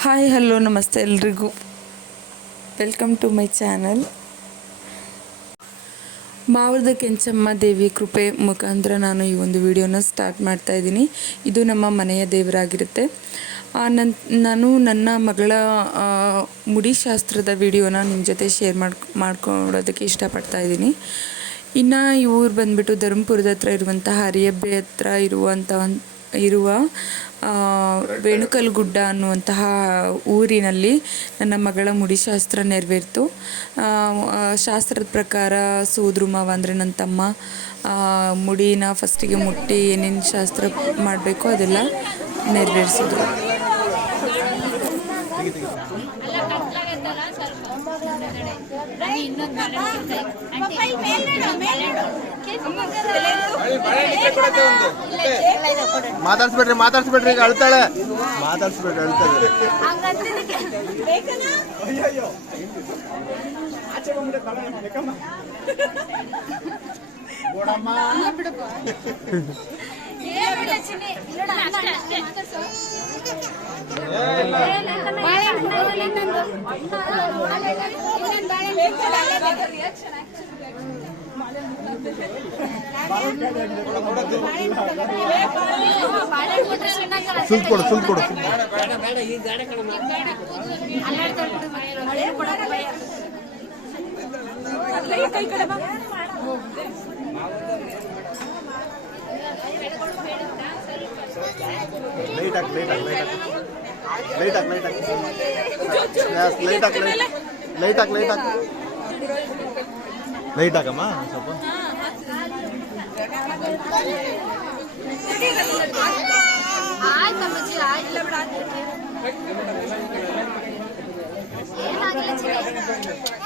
Hi, hello, ನಮಸ್ತೆ ಎಲ್ರಿಗೂ. Welcome to my channel ಮಾವರದ ಕೆಂಚಮ್ಮ ದೇವಿ ಕೃಪೆ ಮುಖಾಂತರ ನಾನು ಈ ಒಂದು ವಿಡಿಯೋನ ಸ್ಟಾರ್ಟ್ ಮಾಡ್ತಾ ಇದ್ದೀನಿ. ಇದು ನಮ್ಮ ಮನೆಯ ದೇವರಾಗಿರುತ್ತೆ. ನನ್ನ ನನ್, ನಾನು ನನ್ನ ಮಗಳ ಮುಡಿಶಾಸ್ತ್ರದ ಮುಡಿ ಶಾಸ್ತ್ರದ ವಿಡಿಯೋನ ನಿಮ್ಮ ಜೊತೆ ಶೇರ್ ಮಾಡ್ಕೊ ಮಾಡ್ಕೊಡೋದಕ್ಕೆ ಇಷ್ಟಪಡ್ತಾ ಇದ್ದೀನಿ. ಇನ್ನು ಈ ಊರು ಬಂದ್ಬಿಟ್ಟು ಧರ್ಮಪುರದ ಹತ್ರ ಇರುವಂಥ ಹರಿಯಬ್ಬೆ ಹತ್ರ ಇರುವಂಥ ಇರುವ ಆ, ವೇಣುಕಲ್ ಗುಡ್ಡ ಅನ್ನುವಂತಹ ಊರಿನಲ್ಲಿ ನನ್ನ ಮಗಳ ಮುಡಿಶಾಸ್ತ್ರ ನೆರವೇರಿತು. ಶಾಸ್ತ್ರದ ಪ್ರಕಾರ ಸೋದ್ರು ಮಾವ ಅಂದರೆ ನನ್ನ ತಮ್ಮ. ಮುಡಿನ ಫಸ್ಟಿಗೆ ಮುಟ್ಟಿ ಏನೇನು ಶಾಸ್ತ್ರ ಮಾಡಬೇಕು ಅದೆಲ್ಲ ನೆರವೇರಿಸಿದ್ರು. ಮಾತಾಡ್ಸ್ಬೇಡ್ರಿ ಮಾತಾಡ್ಸ್ಬೇಡ್ರಿ ಈಗ ಅಳ್ತಾಳೆ. ಮಾತಾಡ್ಸ್ಬೇಡ್ರಿ ಅಳ್ತಾಳೆ. ಸುಲ್ತ್ ಕೊಡು ಸುಲ್ತ್ ಕೊಡು ಸುಲ್ತ್ ಕೊಡು. लई टाक लई टाक लई टाक। लई टाक लई टाक। लई टाक लई टाक लई टाकమ్మా ಸ್ವಲ್ಪ ಆಯ್ ಕಮ್ಮಜಿ ಆಯ್ ಇಲ್ಲ ಬಿಡ ಏನಾಗಲ್ಲ ಚಿಕ್ಕ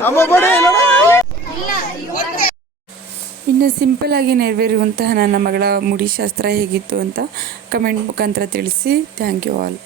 Vamos, Borelo, ah, vamos! Vamos, Borelo! ಇನ್ನು ಆಗಿ ನೆರವೇರುವಂತಹ ನನ್ನ ಮಗಳ ಮುಡಿ ಶಾಸ್ತ್ರ ಹೇಗಿತ್ತು ಅಂತ ಕಮೆಂಟ್ ಮುಖಾಂತರ ತಿಳಿಸಿ. Thank you all.